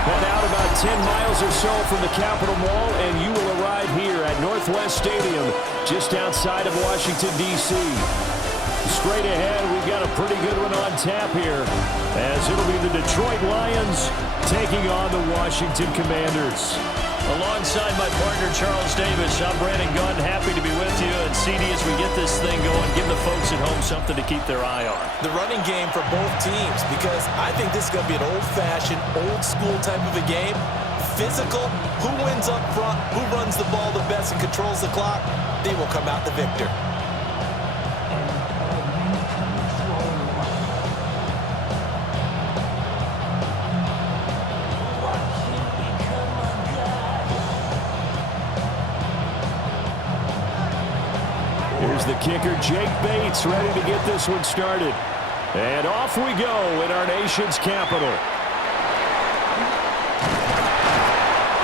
Head out about 10 miles or so from the Capitol Mall, and you will arrive here at Northwest Stadium, just outside of Washington, D.C. Straight ahead, we've got a pretty good one on tap here, as it'll be the Detroit Lions taking on the Washington Commanders. Alongside my partner, Charles Davis, I'm Brandon Gunn. Happy to be with you. And, CD, as we get this thing going, give the folks at home something to keep their eye on. The running game for both teams, because I think this is going to be an old-fashioned, old-school type of a game. Physical, who wins up front, who runs the ball the best and controls the clock, they will come out the victor. Here's the kicker, Jake Bates, ready to get this one started. And off we go in our nation's capital.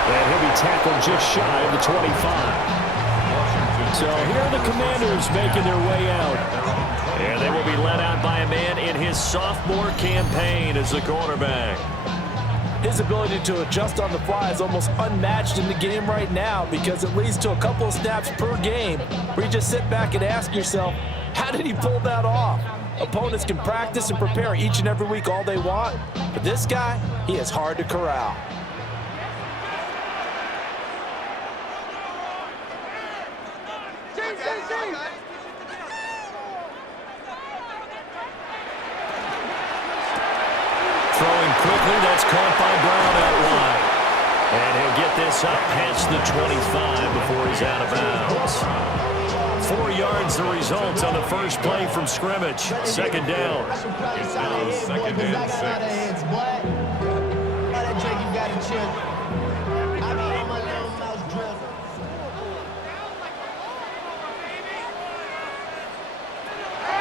And he'll be tackled just shy of the 25. So here are the Commanders making their way out. And they will be led out by a man in his sophomore campaign as the quarterback. His ability to adjust on the fly is almost unmatched in the game right now, because it leads to a couple of snaps per game where you just sit back and ask yourself, how did he pull that off? Opponents can practice and prepare each and every week all they want, but this guy, he is hard to corral. Throwing quickly, that's caught by Brown out wide. And he'll get this up past the 25 before he's out of bounds. 4 yards the result on the first play from scrimmage. Second down. It's now second and 6.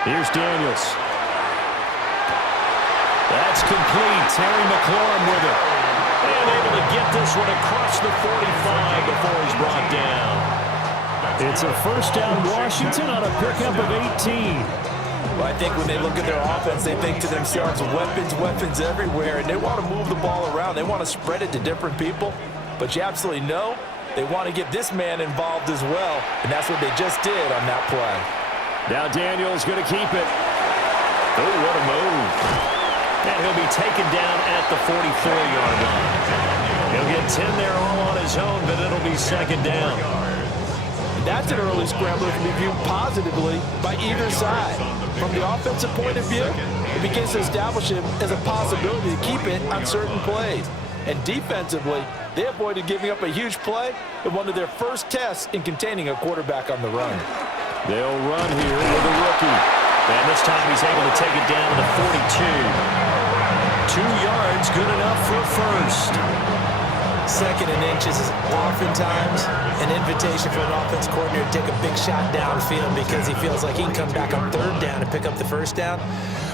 Here's Daniels. That's complete. Terry McLaurin with it. And able to get this one across the 45 before he's brought down. It's a first down Washington on a pickup of 18. Well, I think when they look at their offense, they think to themselves, weapons everywhere, and they want to move the ball around. They want to spread it to different people. But you absolutely know they want to get this man involved as well, and that's what they just did on that play. Now Daniels going to keep it. Oh, what a move. And he'll be taken down at the 44-yard line. He'll get 10 there all on his own, but it'll be second down. That's an early scrambler to be viewed positively by either side. From the offensive point of view, it begins to establish him as a possibility to keep it on certain plays. And defensively, they avoided giving up a huge play in one of their first tests in containing a quarterback on the run. They'll run here with a rookie. And this time he's able to take it down to the 42. 2 yards, good enough for a first. Second and inches is oftentimes an invitation for an offense coordinator to take a big shot downfield because he feels like he can come back on third down and pick up the first down.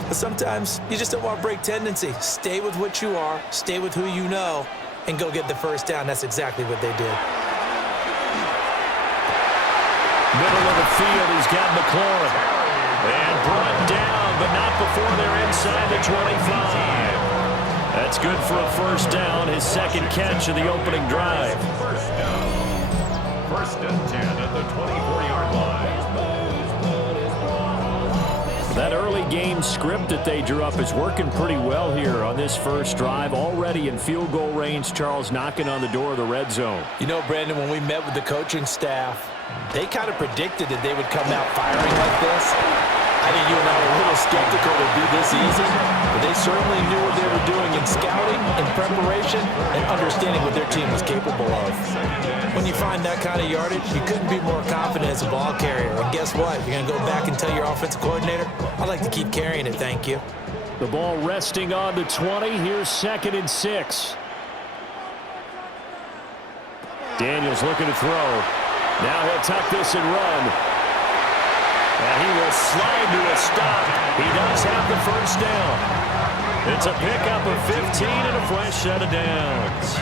But sometimes you just don't want to break tendency. Stay with what you are, stay with who you know, and go get the first down. That's exactly what they did. Middle of the field, he's got McLaurin. And brought down, but not before they're inside the 25. That's good for a first down, his second catch of the opening drive. First down. First and 10 at the 24-yard line. That early game script that they drew up is working pretty well here on this first drive. Already in field goal range, Charles, knocking on the door of the red zone. You know, Brandon, when we met with the coaching staff, they kind of predicted that they would come out firing like this. I think you and I were a little skeptical it would be this easy, but they certainly knew what they were doing in scouting, in preparation, and understanding what their team was capable of. When you find that kind of yardage, you couldn't be more confident as a ball carrier. And guess what? You're going to go back and tell your offensive coordinator, I'd like to keep carrying it, thank you. The ball resting on the 20. Here's 2nd and 6. Daniels looking to throw. Now he'll tuck this and run. And he will slide to a stop. He does have the first down. It's a pickup of 15 and a fresh set of downs.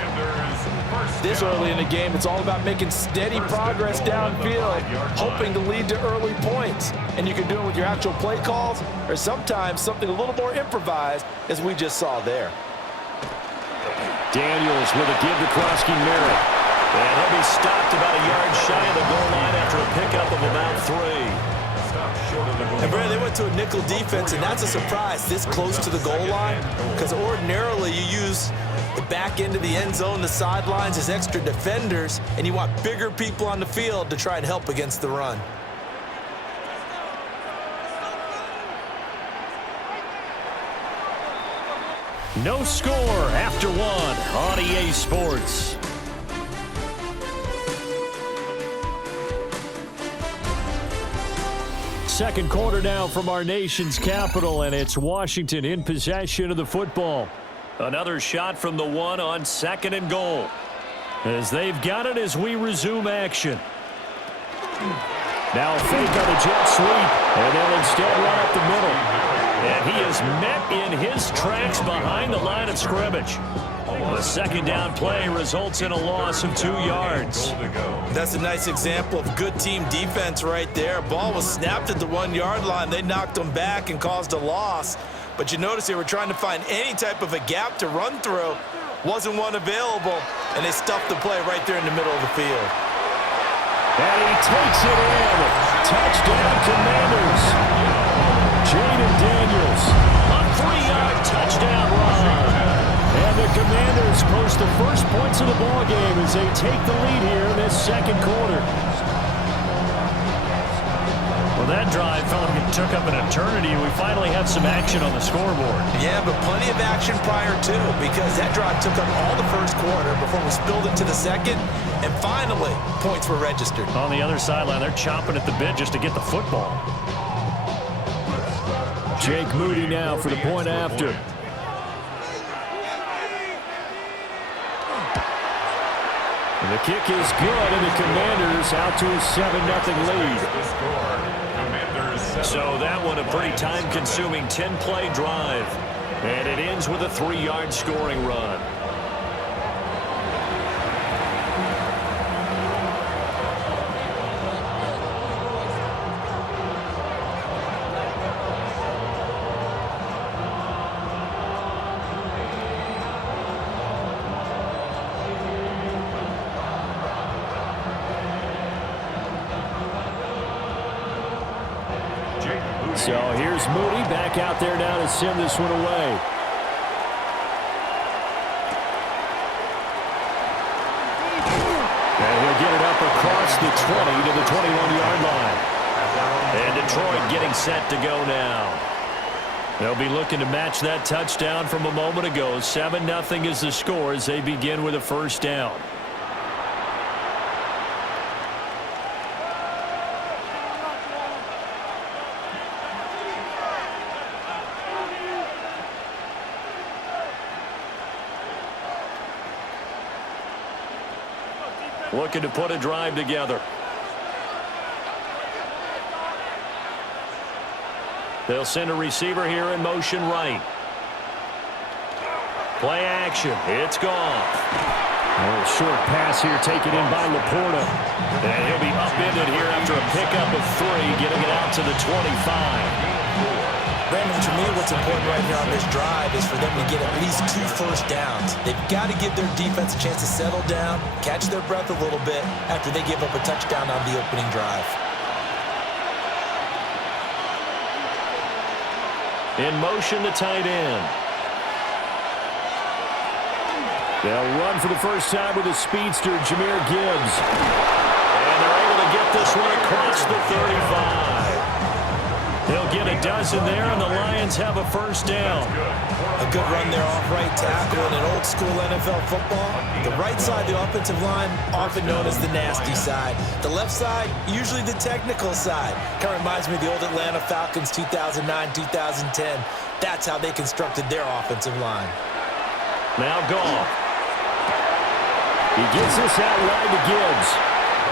This early in the game, it's all about making steady progress downfield, hoping to lead to early points. And you can do it with your actual play calls or sometimes something a little more improvised, as we just saw there. Daniels with a give to Krosky Merritt. And he'll be stopped about a yard shy of the goal line after a pickup of about 3. And Brandon, they went to a nickel defense, and that's a surprise this close to the goal line, because ordinarily you use the back end of the end zone, the sidelines as extra defenders, and you want bigger people on the field to try and help against the run. No score after 1 on EA Sports. Second quarter now from our nation's capital, and it's Washington in possession of the football. Another shot from the 1 on 2nd and goal. As they've got it as we resume action. Now a fake on a jet sweep, and they'll instead run up the middle. And he is met in his tracks behind the line of scrimmage. The second down play results in a loss of 2 yards. That's a nice example of good team defense right there. Ball was snapped at the 1 yard line. They knocked them back and caused a loss. But you notice they were trying to find any type of a gap to run through. Wasn't one available, and they stuffed the play right there in the middle of the field. And he takes it in. Touchdown, Commanders. Jaden Daniels, a 3-yard touchdown run. And the Commanders post the first points of the ballgame as they take the lead here in this second quarter. Well, that drive felt like it took up an eternity. We finally have some action on the scoreboard. Yeah, but plenty of action prior to, because that drive took up all the first quarter before we spilled into the second, and finally, points were registered. On the other sideline, they're chomping at the bit just to get the football. Jake Moody now for the point after. And the kick is good, and the Commanders out to a 7-0 lead. So that one a pretty time-consuming 10-play drive. And it ends with a 3-yard scoring run. So here's Moody back out there now to send this one away. And he'll get it up across the 20 to the 21-yard line. And Detroit getting set to go now. They'll be looking to match that touchdown from a moment ago. 7-0 is the score as they begin with a first down. Looking to put a drive together. They'll send a receiver here in motion right. Play action. It's gone. A short pass here taken in by Laporta. And he'll be upended here after a pickup of 3, getting it out to the 25. Brandon, to me, what's important right here on this drive is for them to get at least 2 first downs. They've got to give their defense a chance to settle down, catch their breath a little bit after they give up a touchdown on the opening drive. In motion, the tight end. They'll run for the first time with a speedster, Jahmyr Gibbs. And they're able to get this one across the 35. They'll get a dozen there, and the Lions have a first down. A good run there off right tackle in an old-school NFL football. The right side, the offensive line, often known as the nasty side. The left side, usually the technical side. Kind of reminds me of the old Atlanta Falcons 2009-2010. That's how they constructed their offensive line. Now Goff. He gets this out wide to Gibbs.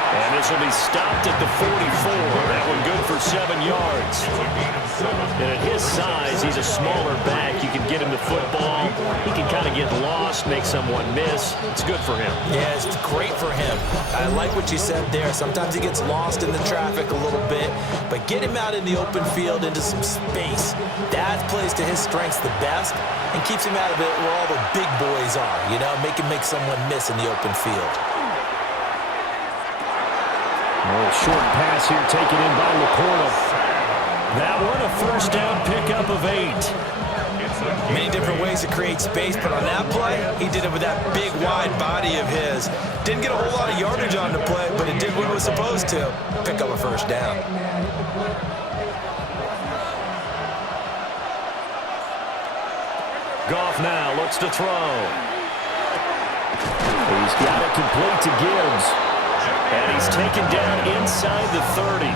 And this will be stopped at the 44. That one good for 7 yards. And at his size, he's a smaller back. You can get him the football. He can kind of get lost, make someone miss. It's good for him. Yeah, it's great for him. I like what you said there. Sometimes he gets lost in the traffic a little bit, but get him out in the open field into some space. That plays to his strengths the best and keeps him out of it where all the big boys are, you know, make him make someone miss in the open field. A short pass here taken in by Laporta. That one a first down pickup of 8. Many different ways to create space, but on that play, he did it with that big, wide body of his. Didn't get a whole lot of yardage on the play, but it did what it was supposed to. Pick up a first down. Goff now looks to throw. He's got it complete to Gibbs. And he's taken down inside the 30.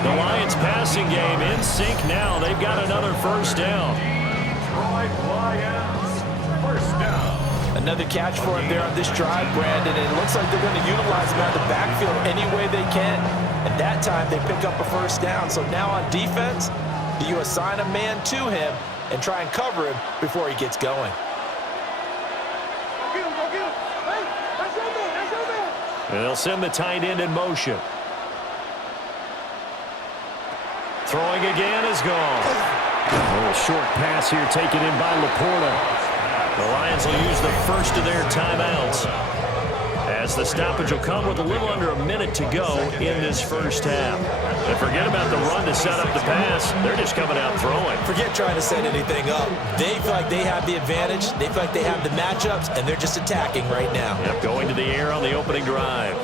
The Lions passing game in sync now. They've got another first down. Lions, first down. Another catch for him there on this drive, Brandon, and it looks like they're going to utilize him out of the backfield any way they can. And that time, they pick up a first down. So now on defense, do you assign a man to him and try and cover him before he gets going? And they'll send the tight end in motion. Throwing again is gone. A little short pass here taken in by Laporta. The Lions will use the first of their timeouts, as the stoppage will come with a little under a minute to go in this first half. And forget about the run to set up the pass. They're just coming out throwing. Forget trying to set anything up. They feel like they have the advantage. They feel like they have the matchups, and they're just attacking right now. Yep, going to the air on the opening drive.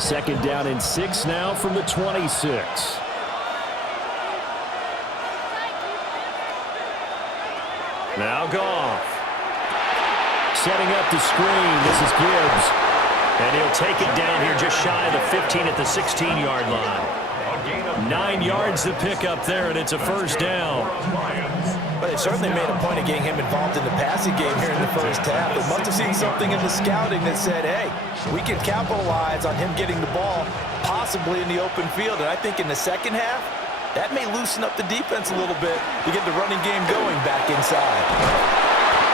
Second down and 6 now from the 26. Now Goff. Setting up the screen. This is Gibbs. And he'll take it down here just shy of the 15 at the 16-yard line. 9 yards to pick up there, and it's a first down. But they certainly made a point of getting him involved in the passing game here in the first half. They must have seen something in the scouting that said, hey, we can capitalize on him getting the ball possibly in the open field. And I think in the second half, that may loosen up the defense a little bit to get the running game going back inside.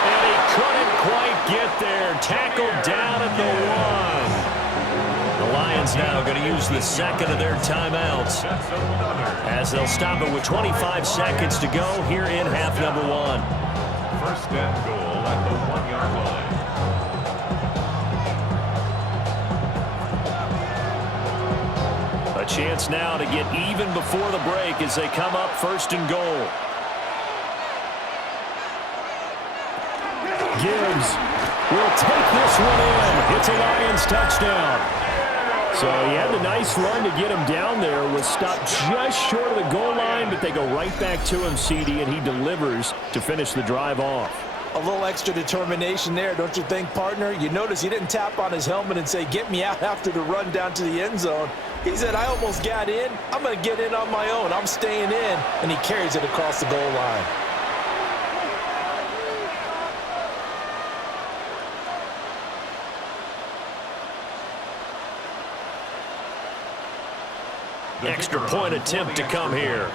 And he couldn't quite get there. Tackled down at the 1. The Lions now going to use the second of their timeouts, as they'll stop it with 25 seconds to go here in half number 1. First and goal at the 1-yard line. A chance now to get even before the break as they come up first and goal. Gibbs will take this one in. It's a Lions touchdown. So he had the nice run to get him down there. Was stopped just short of the goal line, but they go right back to him, CD, and he delivers to finish the drive off. A little extra determination there, don't you think, partner? You notice he didn't tap on his helmet and say, get me out after the run down to the end zone. He said, I almost got in. I'm going to get in on my own. I'm staying in. And he carries it across the goal line. Extra point attempt to come here.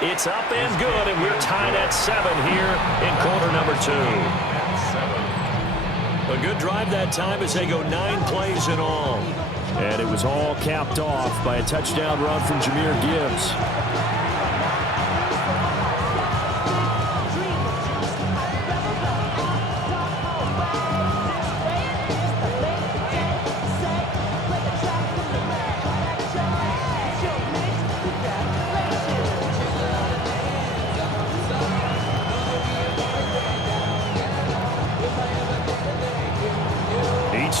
It's up and good, and we're tied at 7 here in quarter number 2. A good drive that time as they go 9 plays in all. And it was all capped off by a touchdown run from Jahmyr Gibbs.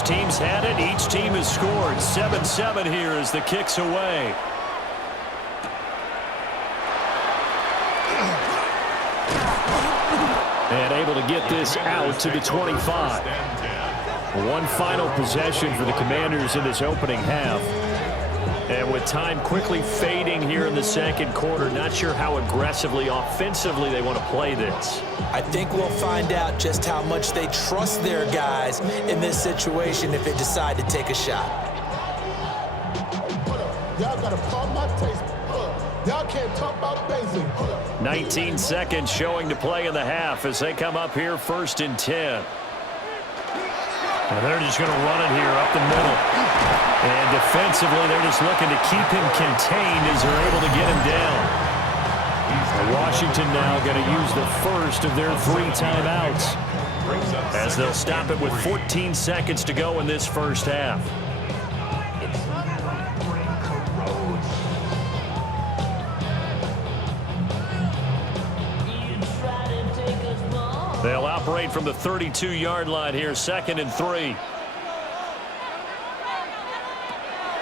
team's had it. Each team has scored. 7-7 here as the kick's away. And able to get this out to the 25. One final possession for the Commanders in this opening half. And with time quickly fading here in the second quarter, not sure how aggressively, offensively they want to play this. I think we'll find out just how much they trust their guys in this situation if they decide to take a shot. Y'all got to pump my taste. Y'all can't talk about basic. 19 seconds showing to play in the half as they come up here 1st and 10. And they're just going to run it here up the middle. And defensively, they're just looking to keep him contained as they're able to get him down. And Washington now going to use the first of their 3 timeouts as they'll stop it with 14 seconds to go in this first half. They'll operate from the 32-yard line here, 2nd and 3.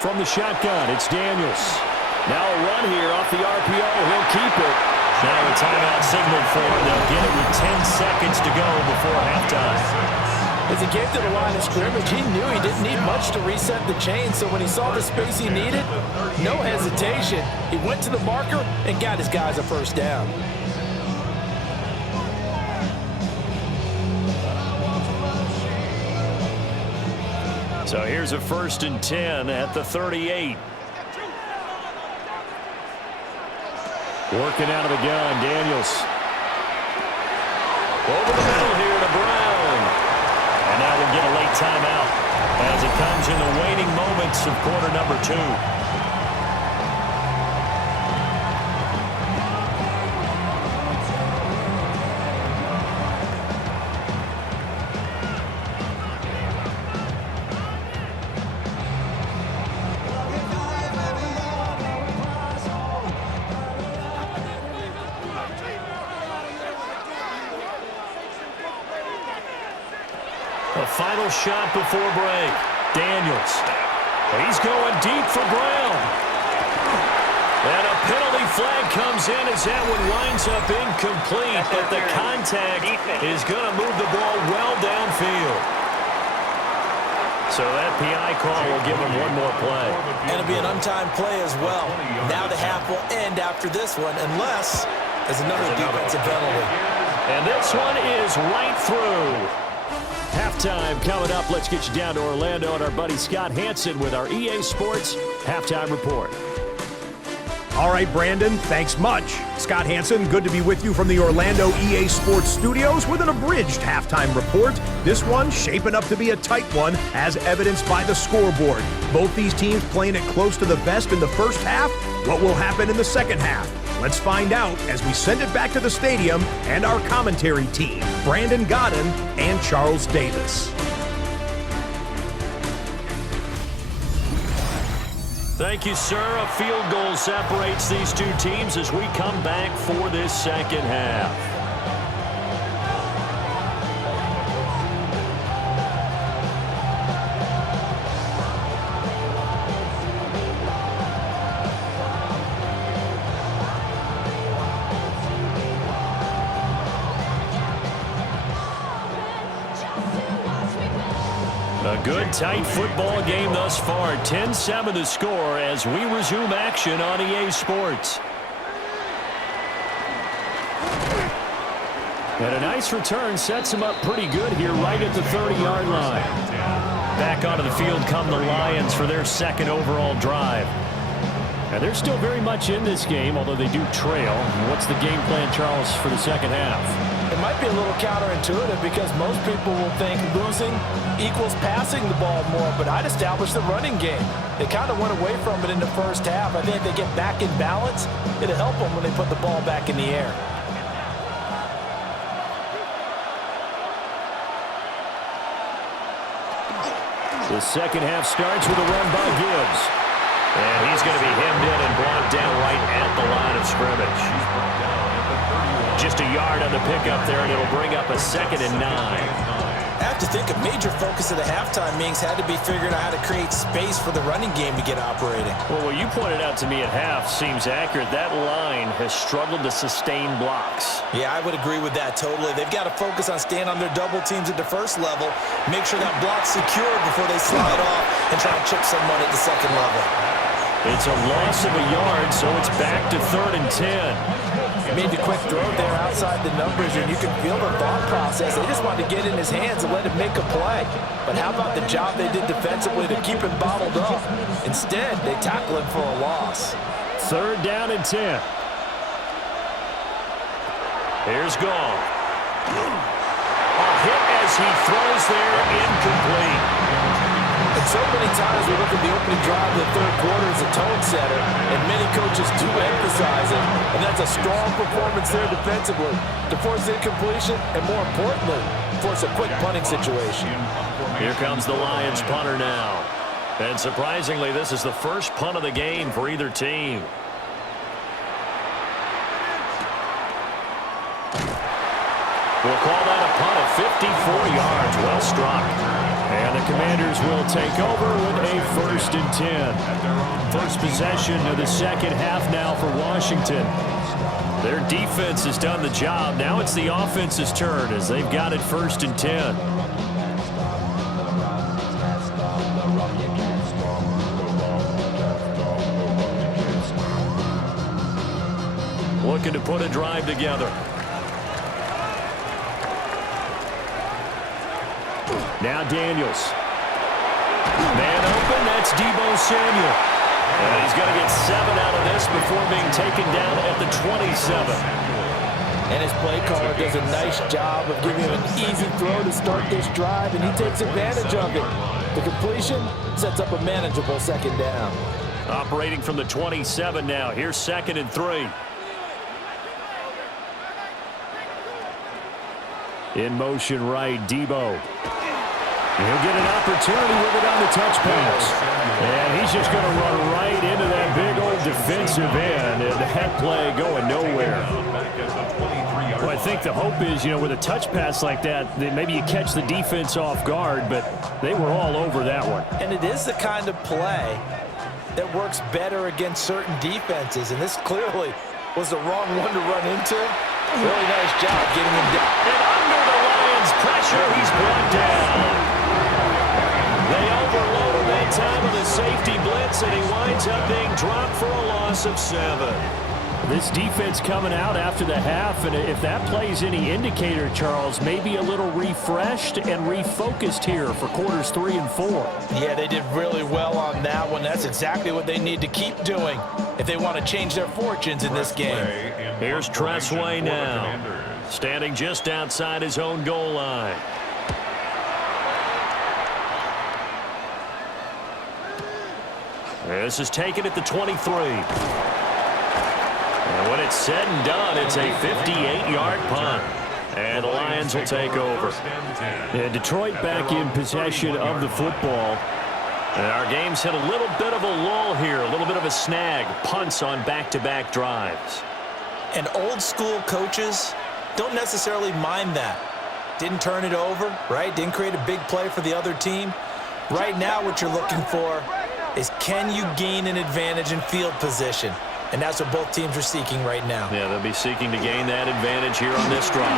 From the shotgun, it's Daniels. Now a run here off the RPO. He'll keep it. Now a timeout signaled for. They'll get it with 10 seconds to go before halftime. As he came to the line of scrimmage, he knew he didn't need much to reset the chain, so when he saw the space he needed, no hesitation. He went to the marker and got his guys a first down. So here's a 1st and 10 at the 38. Working out of the gun, Daniels. Over the middle here to Brown. And now we'll get a late timeout as it comes in the waning moments of quarter number 2. Final shot before break. Daniels. He's going deep for Brown. And a penalty flag comes in as that one winds up incomplete, but the contact is going to move the ball well downfield. So that PI call will give him one more play. And it'll be an untimed play as well. Now the half will end after this one, unless there's another defensive penalty. And this one is right through. Halftime coming up. Let's get you down to Orlando and our buddy Scott Hansen with our EA Sports Halftime Report. All right, Brandon, thanks much. Scott Hansen, good to be with you from the Orlando EA Sports Studios with an abridged halftime report. This one shaping up to be a tight one, as evidenced by the scoreboard. Both these teams playing it close to the vest in the first half. What will happen in the second half? Let's find out as we send it back to the stadium and our commentary team, Brandon Godden and Charles Davis. Thank you, sir. A field goal separates these two teams as we come back for this second half. A good, tight football game thus far. 10-7 the score as we resume action on EA Sports. And a nice return sets him up pretty good here right at the 30-yard line. Back onto the field come the Lions for their second overall drive. And they're still very much in this game, although they do trail. What's the game plan, Charles, for the second half? It might be a little counterintuitive because most people will think losing equals passing the ball more, but I'd establish the running game. They kind of went away from it in the first half. I think if they get back in balance, it'll help them when they put the ball back in the air. The second half starts with a run by Gibbs. And he's going to be hemmed in and brought down right at the line of scrimmage. Just a yard on the pickup there, and it'll bring up a 2nd and 9. I have to think a major focus of the halftime meetings had to be figuring out how to create space for the running game to get operating. Well, what you pointed out to me at half seems accurate. That line has struggled to sustain blocks. Yeah, I would agree with that totally. They've got to focus on staying on their double teams at the first level, make sure that block's secured before they slide off and try and chip someone at the second level. It's a loss of a yard, so it's back to 3rd and 10. Made the quick throw there outside the numbers, and you can feel the thought process. They just wanted to get in his hands and let him make a play. But how about the job they did defensively to keep him bottled up? Instead, they tackle him for a loss. 3rd down and 10. Here's Gall. A hit as he throws there, incomplete. And so many times we look at the opening drive of the third quarter as a tone setter, and many coaches do emphasize it, and that's a strong performance there defensively to force incompletion and, more importantly, force a quick punting situation. Here comes the Lions punter now. And surprisingly, this is the first punt of the game for either team. We'll call that a punt of 54 yards. Well struck. And the Commanders will take over with a 1st and 10. First possession of the second half now for Washington. Their defense has done the job. Now it's the offense's turn as they've got it 1st and 10. Looking to put a drive together. Now Daniels. Man open, that's Deebo Samuel. And he's going to get 7 out of this before being taken down at the 27. And his play caller does a nice job of giving him an easy throw to start this drive, and he takes advantage of it. The completion sets up a manageable 2nd down. Operating from the 27 now. Here's 2nd and 3. In motion right, Deebo. He'll get an opportunity with it on the touch pass. And he's just going to run right into that big old defensive end. And that play going nowhere. Well, I think the hope is, with a touch pass like that maybe you catch the defense off guard, but they were all over that one. And it is the kind of play that works better against certain defenses. And this clearly was the wrong one to run into. Really nice job getting him down. And under the Lions' pressure, he's brought down. They overload him that time with a safety blitz, and he winds up being dropped for a loss of 7. This defense coming out after the half, and if that plays any indicator, Charles, maybe a little refreshed and refocused here for quarters 3 and 4. Yeah, they did really well on that one. That's exactly what they need to keep doing if they want to change their fortunes in this game. Here's Tressway now, standing just outside his own goal line. This is taken at the 23. And when it's said and done, it's a 58-yard punt. And the Lions will take over. And Detroit back in possession of the football. And our game's hit a little bit of a lull here, a little bit of a snag. Punts on back-to-back drives. And old-school coaches don't necessarily mind that. Didn't turn it over, right? Didn't create a big play for the other team. Right now what you're looking for is, can you gain an advantage in field position? And that's what both teams are seeking right now. Yeah, they'll be seeking to gain that advantage here on this drive.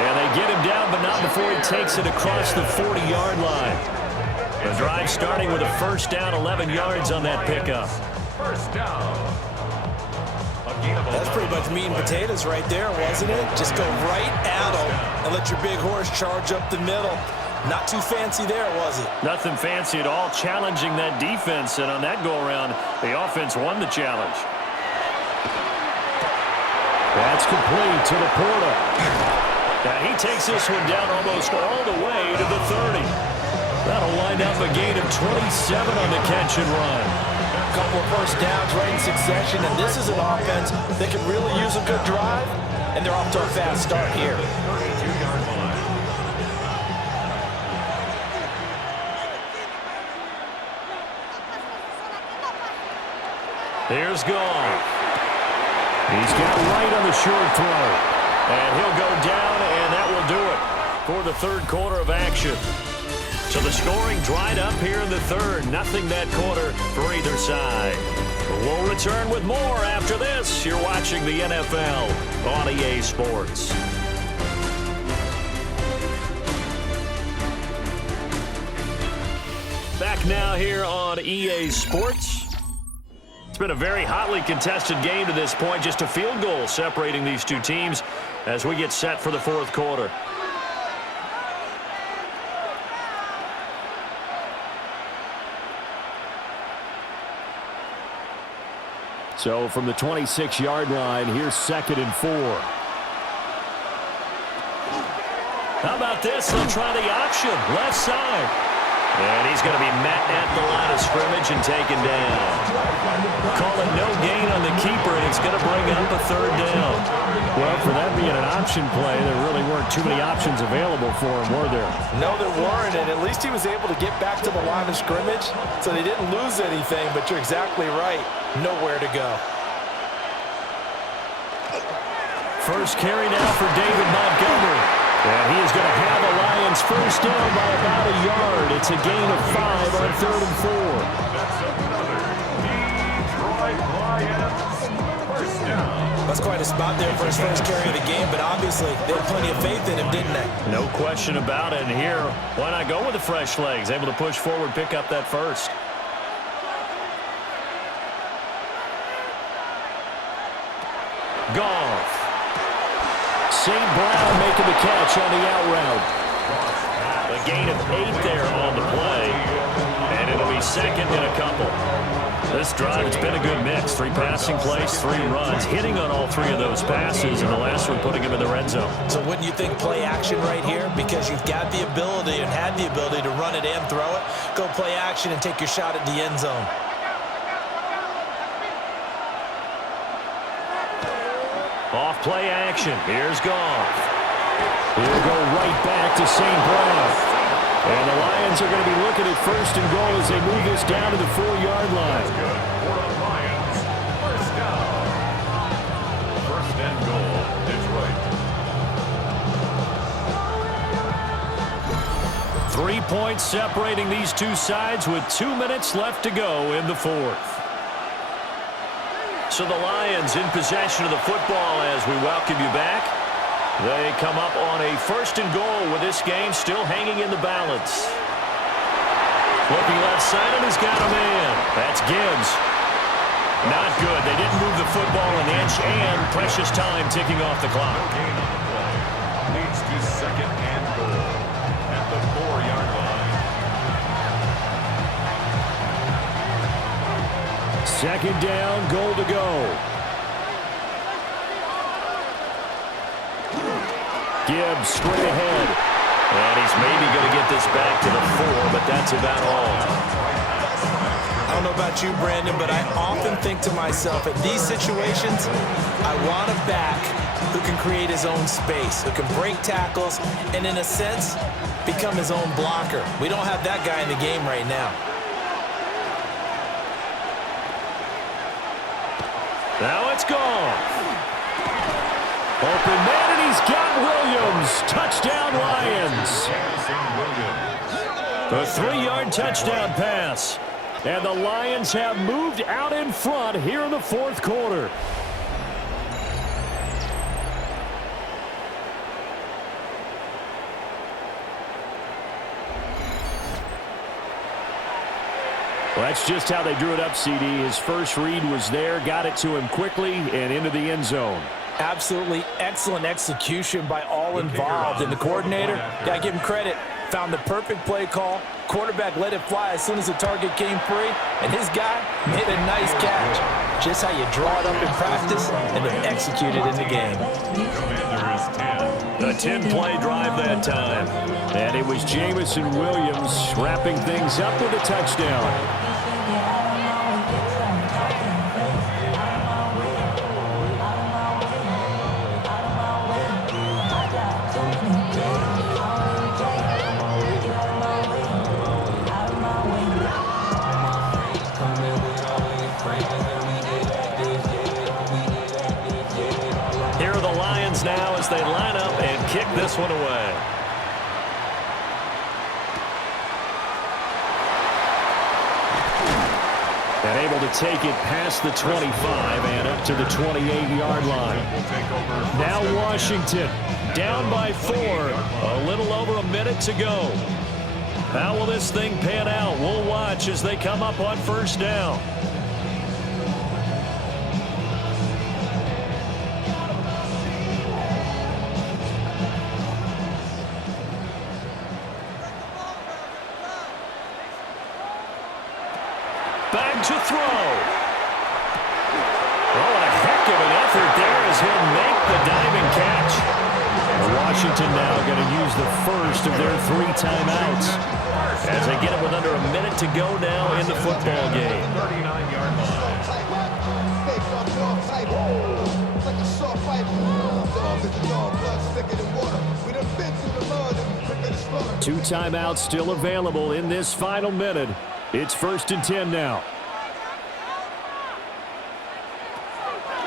And they get him down, but not before he takes it across the 40-yard line. The drive starting with a 1st down, 11 yards on that pickup. 1st down. That's pretty much meat and potatoes right there, wasn't it? Just go right at them and let your big horse charge up the middle. Not too fancy there, was it? Nothing fancy at all, challenging that defense. And on that go-around, the offense won the challenge. That's complete to Laporta. Now he takes this one down almost all the way to the 30. That'll wind up a gain of 27 on the catch and run. A couple of 1st downs right in succession, and this is an offense that can really use a good drive, and they're off to a fast start here. Here's Gall. He's got right on the short throw. And he'll go down, and that will do it for the third quarter of action. So the scoring dried up here in the third. Nothing that quarter for either side. We'll return with more after this. You're watching the NFL on EA Sports. Back now here on EA Sports. It's been a very hotly contested game to this point. Just a field goal separating these two teams as we get set for the fourth quarter. So from the 26-yard line, here's 2nd and 4. How about this? They'll try the option. Left side. And he's going to be met at the line of scrimmage and taken down. Calling no gain on the keeper, and it's going to bring up a third down. Well, for that being an option play, there really weren't too many options available for him, were there? No, there weren't, and at least he was able to get back to the line of scrimmage, so they didn't lose anything, but you're exactly right. Nowhere to go. First carry now for David Montgomery. And he is going to have the Lions first down by about a yard. It's a gain of 5 on 3rd and 4. That's another Detroit Lions first down. That's quite a spot there for his first carry of the game, but obviously they had plenty of faith in him, didn't they? No question about it. And here, why not go with the fresh legs? Able to push forward, pick up that first. Goff. St. Brown making the catch on the out route. A gain of 8 there on the play. And it'll be second and a couple. This drive, it's been a good mix. 3 passing plays, 3 runs. Hitting on all 3 of those passes, and the last one putting him in the red zone. So wouldn't you think play action right here? Because you've got the ability and had the ability to run it and throw it. Go play action and take your shot at the end zone. Off play action. Here's Goff. He'll go right back to St. Brown. And the Lions are going to be looking at 1st and goal as they move this down to the 4-yard line. Good for the Lions. First down. 1st and goal, Detroit. 3 points separating these two sides with 2 minutes left to go in the fourth. So the Lions in possession of the football as we welcome you back. They come up on a 1st and goal with this game still hanging in the balance. Looking left side, and he's got a man. That's Gibbs. Not good. They didn't move the football an inch, and precious time ticking off the clock. No gain on the play. Leads to 2nd and goal at the 4-yard line. 2nd down, goal to go. Gibbs straight ahead. And he's maybe going to get this back to the 4, but that's about all. I don't know about you, Brandon, but I often think to myself, in these situations, I want a back who can create his own space, who can break tackles, and in a sense, become his own blocker. We don't have that guy in the game right now. Now it's gone. Open man, and he's got Williams. Touchdown, Lions. A 3-yard touchdown pass. And the Lions have moved out in front here in the fourth quarter. Well, that's just how they drew it up, CD. His first read was there, got it to him quickly, and into the end zone. Absolutely excellent execution by all involved. And the coordinator, got to give him credit, found the perfect play call. Quarterback let it fly as soon as the target came free, and his guy made a nice catch. Just how you draw it up in practice and then execute it in the game. A 10-play drive that time. And it was Jamison Williams wrapping things up with a touchdown. now as they line up and kick this one away. And able to take it past the 25 and up to the 28-yard line. Now Washington down by 4. A little over a minute to go. How will this thing pan out? We'll watch as they come up on first down. Back to throw. Oh, and a heck of an effort there as he'll make the diving catch. And Washington now going to use the first of their 3 timeouts as they get it with under a minute to go now in the football game. 39-yard line. Two timeouts still available in this final minute. It's 1st and 10 now.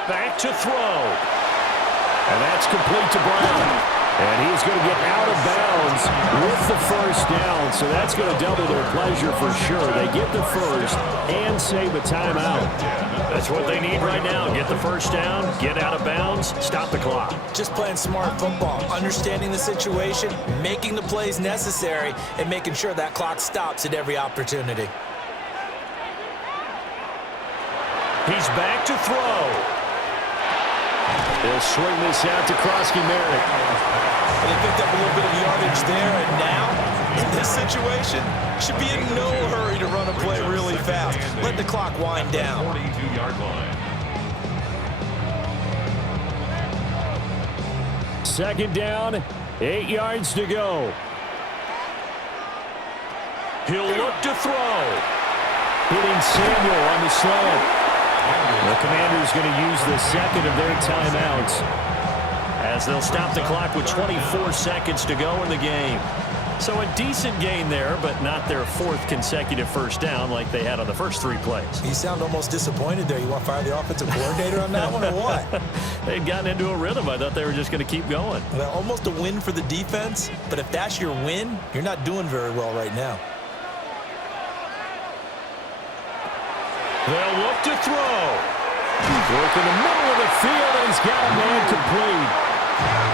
Back to throw. And that's complete to Brown. And he's going to get out of bounds with the first down. So that's going to double their pleasure for sure. They get the first and save a timeout. That's what they need right now. Get the first down, get out of bounds, stop the clock. Just playing smart football, understanding the situation, making the plays necessary, and making sure that clock stops at every opportunity. He's back to throw. They'll swing this out to Krosky-Merritt. And they picked up a little bit of yardage there, and now, in this situation, should be in no hurry to run a play really fast. Let the clock wind down. 42-yard line. 2nd down, 8 yards to go. He'll look to throw. Hitting Samuel on the slant. The Commanders going to use the second of their timeouts As they'll stop the clock with 24 seconds to go in the game. So a decent gain there, but not their 4th consecutive first down like they had on the first 3 plays. You sound almost disappointed there. You want to fire the offensive coordinator on that one or what? They'd gotten into a rhythm. I thought they were just going to keep going. Well, almost a win for the defense, but if that's your win, you're not doing very well right now. They'll look to throw. Work in the middle of the field, and he's got a man complete.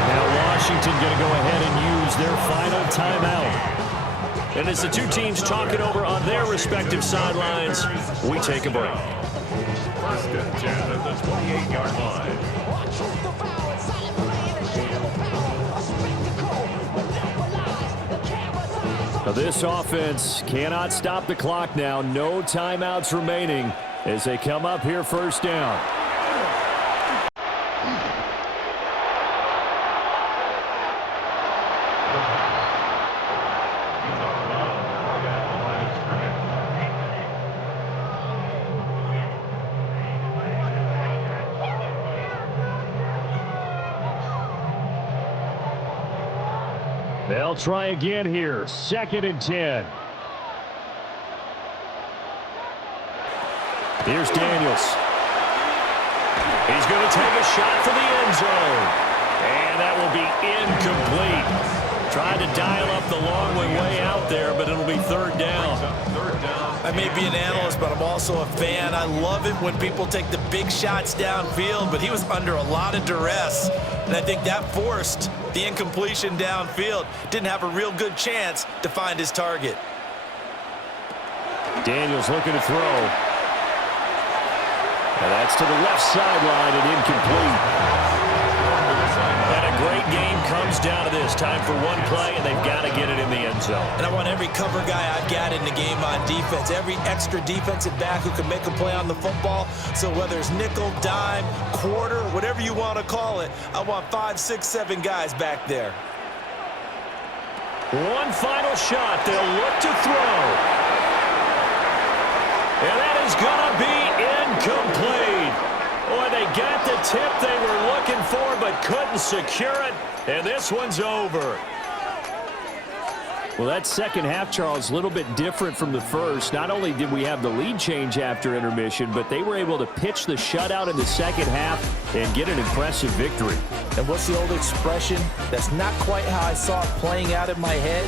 Now Washington going to go ahead and use their final timeout. And as the two teams talk it over on their respective sidelines, we take a break. 1st and 10 at the 28-yard line. Now this offense cannot stop the clock now. No timeouts remaining as they come up here 1st down. They'll try again here. 2nd and 10. Here's Daniels. He's going to take a shot for the end zone. And that will be incomplete. Tried to dial up the long way out there, but it'll be 3rd down. I may be an analyst, but I'm also a fan. I love it when people take the big shots downfield, but he was under a lot of duress. And I think that forced the incompletion downfield. Didn't have a real good chance to find his target. Daniels looking to throw. And that's to the left sideline and incomplete. And a great game comes down to this. Time for one play, and they've got to get it in the end zone. And I want every cover guy I've got in the game on defense, every extra defensive back who can make a play on the football. So whether it's nickel, dime, quarter, whatever you want to call it, I want 5, 6, 7 guys back there. One final shot. They'll look to throw. And that is going to be incomplete. Boy, they got the tip they were looking for but couldn't secure it. And this one's over. Well, that second half, Charles, a little bit different from the first. Not only did we have the lead change after intermission, but they were able to pitch the shutout in the second half and get an impressive victory. And what's the old expression? That's not quite how I saw it playing out in my head.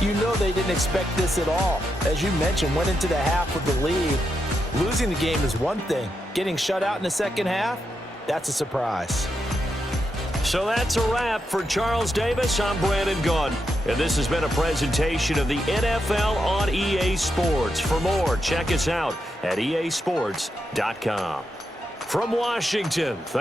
You know they didn't expect this at all. As you mentioned, went into the half with the lead. Losing the game is one thing. Getting shut out in the second half, that's a surprise. So that's a wrap for Charles Davis. I'm Brandon Gunn, and this has been a presentation of the NFL on EA Sports. For more, check us out at easports.com. From Washington, thanks.